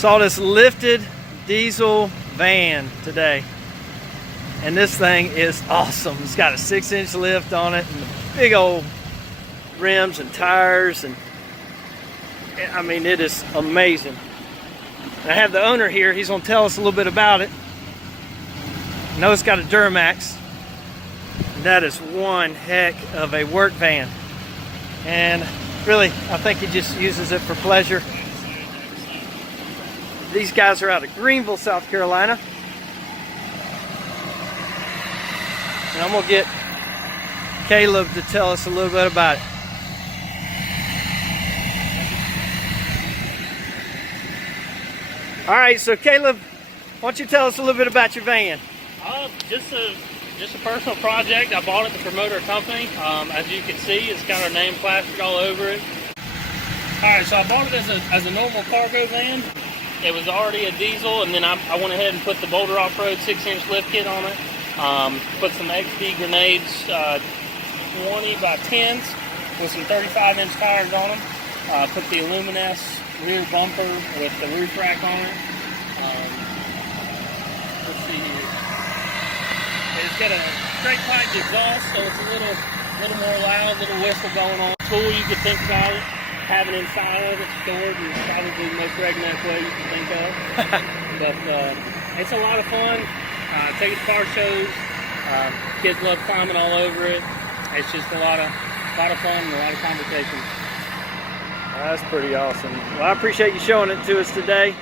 Saw this lifted diesel van today, and this thing is awesome. It's got a 6-inch lift on it and big old rims and tires, and I mean, it is amazing. I have the owner here. He's going to tell us a little bit about it. I know it's got a Duramax. That is one heck of a work van, and really I think he just uses it for pleasure. These guys are out of Greenville, South Carolina, and I'm gonna get Caleb to tell us a little bit about it. All right, so Caleb, why don't you tell us a little bit about your van? Just a personal project. I bought it to promote our company. As you can see, it's got our name plastered all over it. All right, so I bought it as a normal cargo van. It was already a diesel, and then I went ahead and put the Boulder Off-Road 6-inch lift kit on it. Put some XD grenades, 20 by 10s with some 35-inch tires on them. Put the Aluminess rear bumper with the roof rack on it. Let's see here. It's got a straight pipe exhaust, so it's a little more loud, a little whistle going on. Tool you could think about it, having inside of it stored, and probably the most redneck way you can think of. But it's a lot of fun. Take it to car shows. Kids love climbing all over it. It's just a lot of fun and a lot of conversation. That's pretty awesome. Well, I appreciate you showing it to us today.